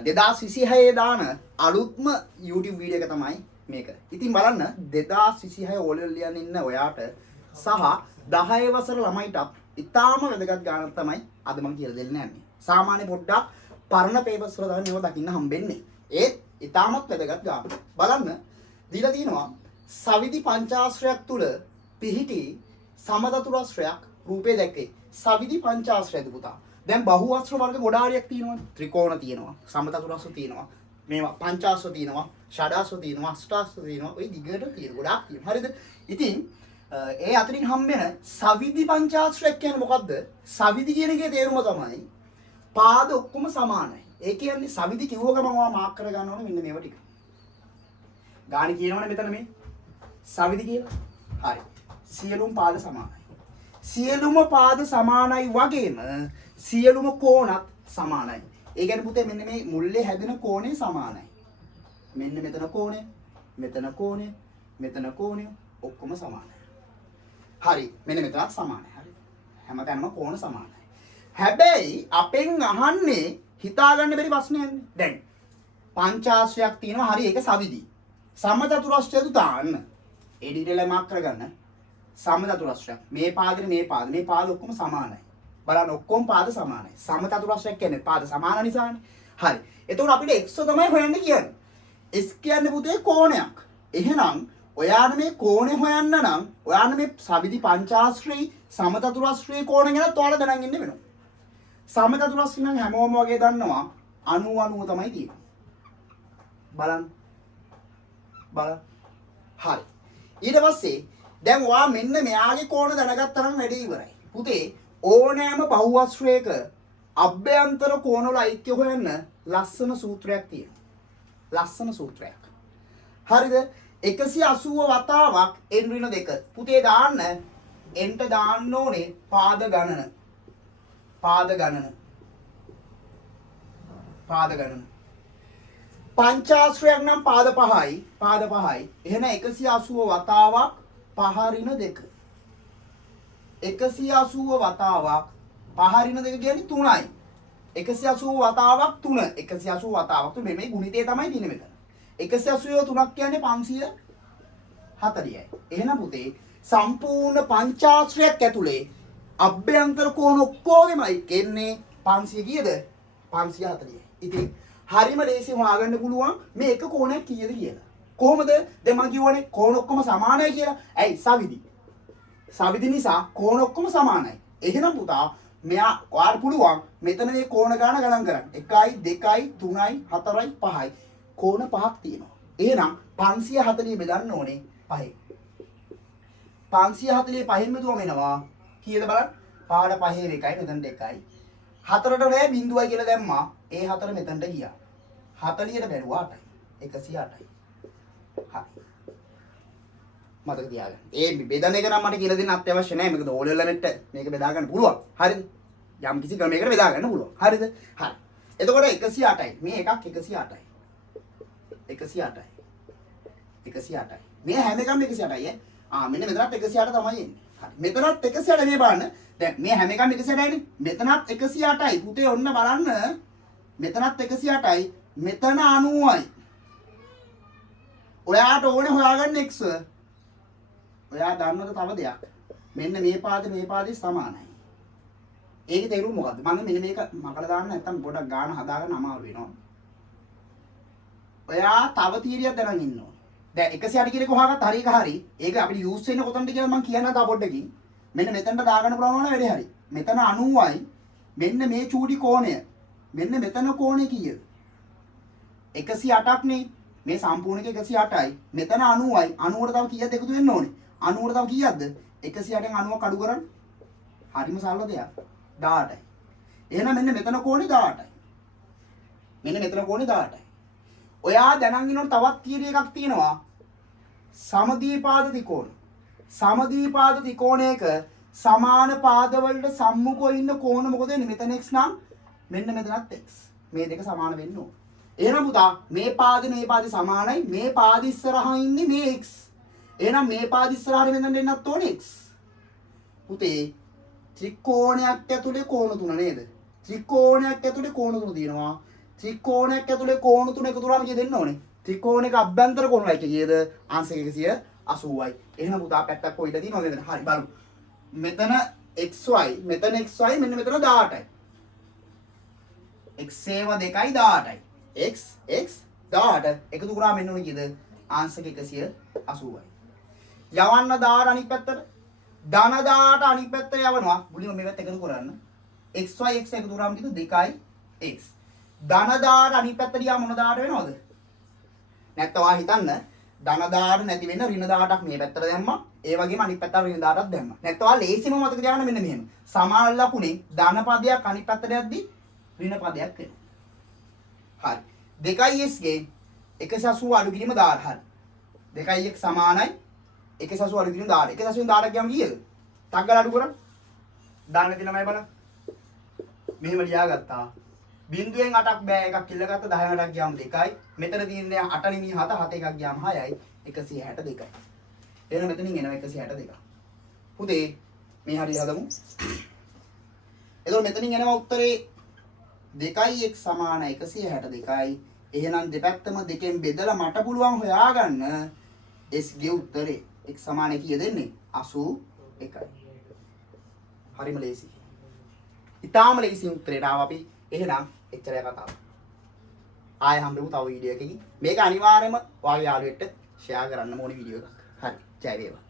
2026 දාන අලුත්ම YouTube video එක තමයි මේක. ඉතින් බලන්න 2026 ඕ ලෙවල් ලියන්න ඉන්න ඔයාට සහ 10 වසර ළමයිට ඉතාම වැදගත් ගානක් තමයි අද මම කියලා දෙන්න යන්නේ. සාමාන්‍ය පොඩ්ඩක් පරණ පේපර්ස් වල තමයි මේව දකින්න හම්බෙන්නේ. ඒත් ඉතාමත් වැදගත් ගානක්. බලන්න දීලා තියෙනවා සවිදි පංචාශ්‍රයක් තුල පිහිටි සමදතුරාශ්‍රයක් රූපේ දැක්කේ. සවිදි පංචාශ්‍රයද පුතා. දැන් බහුවස්ත්‍ර වර්ග ගොඩාරියක් තියෙනවා. ත්‍රිකෝණ තියෙනවා, සමචතුරස්‍ර තියෙනවා, මේවා පංචාශ්‍ර තියෙනවා, ෂඩාශ්‍ර තියෙනවා, අෂ්ටාශ්‍ර තියෙනවා. ඔය දිගට තියෙන ගොඩාක් තියෙනවා. හරිද? ඉතින් ඒ අතරින් හම්බෙන සවිදි පංචාශ්‍රයක් කියන්නේ මොකද්ද? සවිදි කියන එකේ තේරුම තමයි පාද ඔක්කොම සමානයි. ඒ කියන්නේ සවිදි කිව්ව ගමන් ඔයා මාක් කර ගන්න ඕනේ මෙන්න මේවා ටික. ගාණි කියනවනේ මෙතන මේ සවිදි කියලා. හරි. සියලුම පාද සමානයි. සියලුම පාද සමානයි වගේම සියලුම කෝණත් සමානයි. ඒ කියන්නේ පුතේ මෙන්න මේ මුල්ලේ හැදෙන කෝණය සමානයි. මෙන්න මෙතන කෝණය, මෙතන කෝණය, මෙතන කෝණය ඔක්කොම සමානයි. හරි. මෙන්න මෙතනත් සමානයි. හරි. හැමතැනම කෝණ සමානයි. හැබැයි අපෙන් අහන්නේ හිතා ගන්න බැරි ප්‍රශ්නයක්නේ. දැන් පංචාශ්‍රයක් තියෙනවා. හරි. ඒක සවිදි. සමචතුරස්‍රයද දාන්න. ඒ ඩීටේල් මාක් කරගන්න. සමචතුරස්‍රයක්. මේ පාදේ මේ පාද ඔක්කොම සමානයි. බලන්න ඔක්කොම පාද සමානයි. සමචතුරස්‍රයක් කියන්නේ පාද සමාන නිසානේ. හරි. එතකොට අපිට x තමයි හොයන්න කියන්නේ. x කියන්නේ පුතේ කෝණයක්. එහෙනම් ඔයාට මේ කෝණය හොයන්න නම් ඔයාට මේ සවිදි පංචාශ්‍රී සමචතුරස්‍රී කෝණ ගැන ඔයාලා දැනගෙන ඉන්න වෙනවා. සමචතුරස්‍රී නම් හැමෝම වගේ දන්නවා 90 තමයි තියෙන්නේ. බලන්න. හරි. ඊට පස්සේ දැන් ඔයා මෙන්න මෙයාගේ කෝණ දැනගත්තා නම් වැඩේ ඉවරයි. පුතේ ඕනෑම බහුවස්ත්‍රයක අභ්‍යන්තර කෝණ වල ඓක්‍ය හොයන්න ලස්සන සූත්‍රයක් තියෙනවා. ලස්සන සූත්‍රයක්. හරිද? 180 වතාවක් n ඍණ 2. පුතේ දාන්න nට දාන්න ඕනේ පාද ගණන. පංචාශ්‍රයක් නම් පාද 5යි. එහෙනම් 180 වතාවක් 5 ඍණ 2. 180 වතාවක් 5 ඍණ 2 කියන්නේ 3යි. 180 වතාවක් 3. 180 වතාවක් 3 මේ ගුණිතය තමයි තියෙන්නේ මෙතන. 180 3ක් කියන්නේ 540යි. එහෙනම් පුතේ සම්පූර්ණ පංචාශ්‍රයක් ඇතුලේ අභ්‍යන්තර කෝණ ඔක්කොගෙමයි කියන්නේ 500 කීයද? 540යි. ඉතින් හරිම ලේසියෙන් හොයාගන්න පුළුවන් මේ එක කෝණයක් කීයද කියලා. කොහොමද? දැන් මම කියවනේ කෝණ ඔක්කොම සමානයි කියලා. ඇයි? සවිදි නිසා කෝණ ඔක්කොම සමානයි. එහෙනම් පුතා මෙයා ඔයාට පුළුවන් මෙතන මේ කෝණ ගණන් කරන්න. 1යි 2යි 3යි 4යි 5යි. කෝණ 5ක් තියෙනවා. එහෙනම් 540 බෙදන්න ඕනේ 5යි. 545න් බෙදුවම එනවා කීයද බලන්න? පාඩ 5 1යි මෙතන 2යි. 4ට නෑ බිඳුවයි කියලා දැම්මා. ඒ 4 මෙතනට ගියා. 40ට බැලුවා 8යි. 108යි. හරි. මතක තියාගන්න. ඒ බෙදන එක නම් මට කියලා දෙන්න අත්‍යවශ්‍ය නැහැ. මේක ඕලෙවල් ලෙමෙට් මේක බෙදා ගන්න පුළුවන්. හරිද? යම් කිසි ක්‍රමයකට බෙදා ගන්න පුළුවන්. හරිද? හරි. එතකොට 108යි. මේ එකක් 108යි. 108යි. මේ හැම එකම 108යි ඈ. මෙන්න මෙතනත් 108 තමයි එන්නේ. හරි. මෙතනත් 108 මේ බලන්න. දැන් මේ හැම එකම 108යිනේ. මෙතනත් 108යි. පුතේ ඔන්න බලන්න. මෙතනත් 108යි. මෙතන 90යි. ඔයාට ඕනේ හොයාගන්න x. ඔයා දන්නවද තව දෙයක්? මෙන්න මේ පාදේ සමානයි. ඒකේ තේරුම මොකද්ද? මම මෙන්න මේක මකලා දාන්න නැත්තම් පොඩක් ගාන හදාගන්න අමාරු වෙනවා. ඔයා තව තීරියක් දැනගෙන ඉන්න ඕනේ. දැන් 108 කියන එක හොයාගත්ත හරි එක හරි. ඒක අපිට යූස් වෙන්නේ කොතනද කියලා මම කියන්න තව පොඩ්ඩකින්. මෙන්න මෙතනට දාගන්න පුළුවන් වුණා වැඩේ හරි. මෙතන 90යි. මෙන්න මේ චූටි කෝණය. මෙන්න මෙතන කෝණය කීයද? 108ක් නේ. මේ සම්පූර්ණ එක 108යි. මෙතන 90යි. 90ට තව කීයක්ද එකතු වෙන්න ඕනේ? 90ට තව කීයක්ද? 108න් 90ක් අඩු කරන්න. හරිම සරල දෙයක්. 18යි. එහෙනම් මෙන්න මෙතන කෝණේ 18යි. මෙන්න මෙතන කෝණේ 18යි. ඔයා දැනන් ඉන්නොත් තවත් තීරිය එකක් තියෙනවා. සමද්විපාද ත්‍රිකෝණ. සමද්විපාද ත්‍රිකෝණයක සමාන පාදවලට සම්මුඛව ඉන්න කෝණ මොකද වෙන්නේ? මෙතන x නම් මෙන්න මෙතනත් x. මේ දෙක සමාන වෙන්න ඕන. එහෙනම් පුතා මේ පාදේ සමානයි. මේ පාද ඉස්සරහා ඉන්නේ මේ x. එහෙනම් මේ පාද ඉස්සරහට මෙතන දෙන්නත් ඕනේ x. පුතේ ත්‍රිකෝණයක් ඇතුලේ කෝණ තුන නේද? ත්‍රිකෝණයක් ඇතුලේ කෝණ තුන තියෙනවා. ත්‍රිකෝණයක් ඇතුලේ කෝණ තුන එකතු කරාම කීයද දෙන්න ඕනේ? ත්‍රිකෝණයක අභ්‍යන්තර කෝණ වල කීයද? ආන්සර් 180යි. එහෙනම් පුතා පැත්තක් කොයිද තියෙනවද එතන? හරි බලමු. මෙතන xy මෙතන xy මෙන්න මෙතන 18යි. x ඒවා 2යි 18යි. x x 18 එකතු කරාම මෙන්න ඕනේ කීයද? ආන්සර් 180යි. යවන්න 18 අනිත් පැත්තට. ධන 18 අනිත් පැත්තට යවනවා. මුලින්ම මේ පැත්ත එකතු කරන්න. xy x එකතු කරාම කීයද? 2යි x. ධන 18 අනිත් පැත්තට ගියාම මොන 18 වෙනවද? නැත්නම් ඔයා හිතන්න ධන 18 නැති වෙන්න ඍණ 18ක් මේ පැත්තට දැම්මා. ඒ වගේම අනිත් පැත්තට ඍණ 18ක් දැම්මා. නැත්නම් ඔයා ලේසිම මතක තියාගන්න මෙන්න මෙහෙම. සමාන ලකුණේ ධන පදයක් අනිත් පැත්තට යද්දි ඍණ පදයක් වෙනවා. හරි. 2x ගේ 180 අඩු කිරීම 18. හරි. 2x සමානයි 180 අඩු කිරීම 18. 180 18ක් ගියාම කීයද? ටක් ගාලා අඩු කරන්න. දාන්න තියෙන ළමයි බලන්න. මෙහෙම ලියාගත්තා. බිංදුවෙන් 8ක් බෑ එකක් කිල්ල ගත්ත 10 8ක් ගියාම 2යි. මෙතන තියෙන්නේ 8 නිමි 7 7 එකක් ගියාම 6යි. 162යි. එහෙනම් මෙතනින් එනවා 162. පුතේ මේ හරිය හදමු. එතකොට මෙතනින් එනවා උත්තරේ 2x සමාන 162යි. එහෙනම් දෙපැත්තම දෙකෙන් බෙදලා මට පුළුවන් හොයාගන්න s ගේ උත්තරේ x සමාන කීයද දෙන්නේ? 81යි. හරිම ලේසි. ඊටාම ලේසි උත්තරේට ආව අපි. එහෙනම් එච්චරයි කතාව. ආයෙ හම්බෙමු තව වීඩියෝ එකකින්. මේක අනිවාර්යයෙන්ම ඔයාගේ යාළුවෙක්ට ෂෙයා කරන්න ඕනේ වීඩියෝ එකක්. හරි. ජය වේවා.